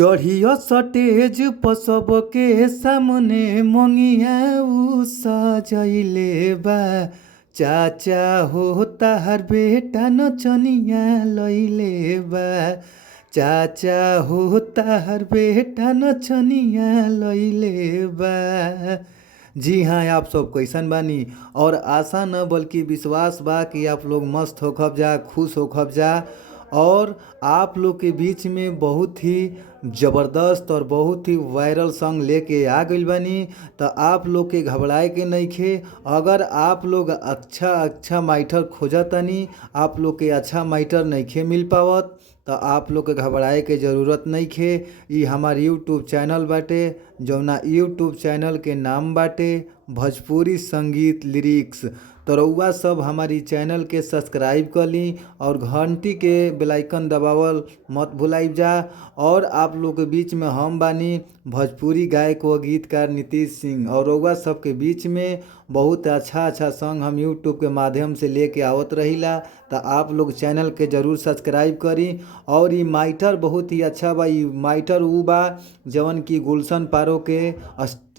चढ़िया सटेज पर सबके सामने मंगिया उ सजइले बा। चाचा हो ताहार बेटा नचनिया लइले बा। चाचा हो ताहार बेटा नचनिया लइले बा। जी हाँ, आप सब कैसन बानी। और आशा न बल्कि विश्वास बा कि आप लोग मस्त होखब जा, खुश होखब जा। और आप लोग के बीच में बहुत ही ज़बरदस्त और बहुत ही वायरल सॉन्ग लेके आ गइल बानी। तो आप लोग के घबराए के नइखे। अगर आप लोग अच्छा माइटर खोजतनी, आप लोग के अच्छा माइटर नइखे मिल पावत, तो आप लोग के घबराए के ज़रूरत नइखे। ई हमार यूट्यूब चैनल बाटे, जौना यूट्यूब चैनल के नाम बाटे भोजपुरी संगीत लिरिक्स। तो रउआ सब हमारी चैनल के सब्सक्राइब कर ली और घंटी के बेल आइकन दबावल मत भुलाइब जा। और आप लोग के बीच में हम बानी भोजपुरी गायक व गीतकार नीतीश सिंह। और रउआ सब के बीच में बहुत अच्छा सॉन्ग हम यूट्यूब के माध्यम से लेके आवत रहिला। तो आप लोग चैनल के जरूर सब्सक्राइब करी। और ई माइटर बहुत ही अच्छा बा। ई माइटर उ बा जवन की गुलशन पारो के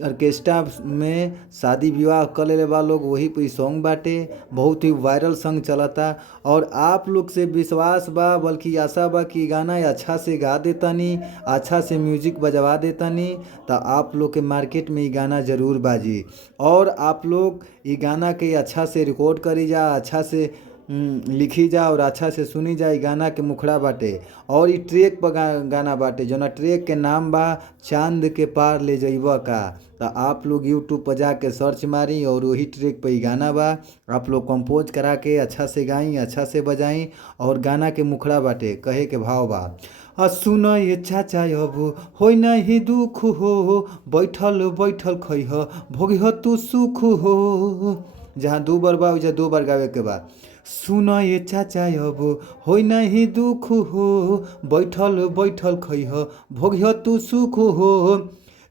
ऑर्केस्ट्रा में शादी विवाह कर लेले बा लोग, वही पे सॉन्ग बाटे। बहुत ही वायरल सॉन्ग चलता। और आप लोग से विश्वास बा बल्कि आशा बा कि गाना अच्छा से गा देतनी, अच्छा से म्यूजिक बजवा देतनी। तो आप लोग के मार्केट में ई गाना ज़रूर बाजी। और आप लोग ई गाना के अच्छा से रिकॉर्ड करी जा, अच्छा से लिखी जा और अच्छा से सुनी जा। ई गाना के मुखड़ा बाटे और ई ट्रैक पर गाना बाटे, जौना ट्रैक के नाम बा चांद के पार ले जइबा का। तो आप लोग यूट्यूब पर जाके सर्च मारी और वही ट्रैक पर ई गाना बा। आप लोग कंपोज करा के अच्छा से गाई, अच्छा से बजाई। और गाना के मुखड़ा बाटे, कहे के भाव बा सुन ये चाचा अब होई नाही दुख हो, बैठल बैठल खइह भोगिह तू सुख हो। जहाँ दो बार बा वहाँ दो बार गावे के बा। सुन ये चाचा अब होई नाही दुख हो, बैठल बैठल खइह भोगिह तू सुख हो।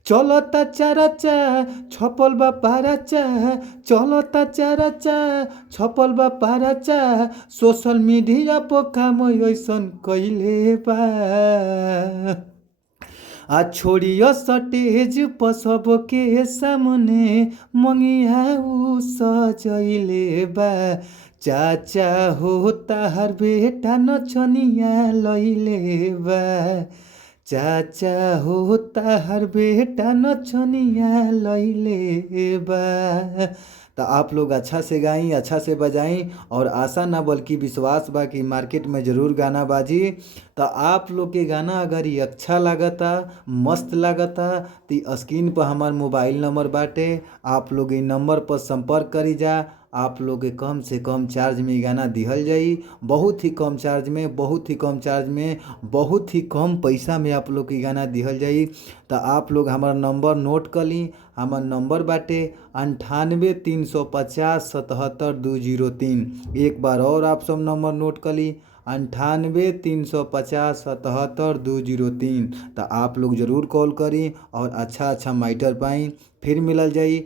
चलता चाराचा छपल बा पाराचा, चलता चाराचा छपल बा पाराचा, सोशल मीडिया पर काम ऐसन कइले बा। छोड़िया सटेज पर सबके सामने मंगिया उ सजइले बा। चाचा हो ताहार बेटा नचनिया लइले बा। चाचा हो ताहार बेटा नचनिया लइले बा। तो आप लोग अच्छा से गाई, अच्छा से बजाई। और आशा ना बल्कि विश्वास बा कि मार्केट में ज़रूर गाना बाजी। तो आप लोग के गाना अगर ये अच्छा लागता, मस्त लागता, तो स्क्रीन पर हमार मोबाइल नंबर बाटे। आप लोग इ नंबर पर संपर्क करी जा। आप लोग के कम से कम चार्ज में गाना दिहल जाई। बहुत ही कम चार्ज में, बहुत ही कम चार्ज में, बहुत ही कम पैसा में आप लोग की गाना दिहल जाई। तो आप लोग हमारा नंबर नोट कर ली। हमार नंबर बाटे 98 350 77 203। एक बार और आप सब नंबर नोट कर ली 98 350 77 203। तो आप लोग ज़रूर कॉल करी और अच्छा माइटर पाई। फिर मिलल जाई।